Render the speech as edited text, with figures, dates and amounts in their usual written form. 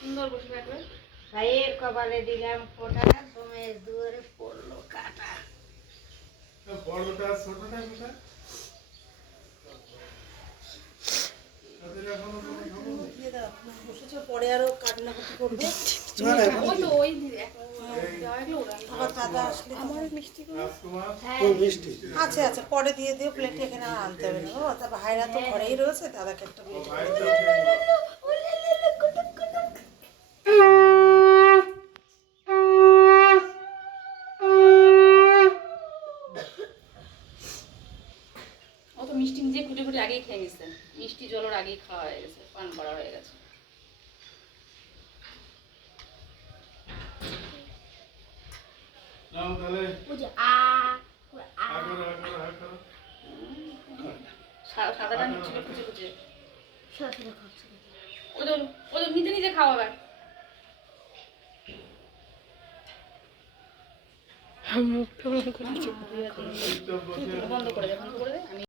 সুন্দর বসে থাকবে। ভাইয়ের কপালে দিলাম ফোঁটা, সোমের দুয়ারে পড়লো কাটা। বড়টা ছোটটা কোথায়? তাদের এখনো কোনো খবর নেই। বসেছে পরে আরো কান্নাকাটি করবে। ওই তো ওই দেওয়া গেলো ওরা। আবার দাদা আসলে আমার মিষ্টি রাজকুমার আচ্ছা আচ্ছা পরে দিয়ে দিও প্লেটে, এখানে আর আনতে হবে না। ও তা ভাইরা তো ঘরেই রয়েছে, দাদাকে একটা প্লেট ভাইটা খেয়ে ও তো মিষ্টি নিজে কুটে কুটে আগেই খেয়ে নিছে, মিষ্টি জলের আগেই খাওয়া হয়ে গেছে, পান করা হয়ে গেছে। নাও তাহলে ওই যে আগর আগর সাদাটা নিচ্ছিল কুচে কুচে। সরাসরি খাচ্ছে। ওদের নিজে নিজে খাওয়া আবার। চুপচাপ বসে বন্ধ করে দে আমি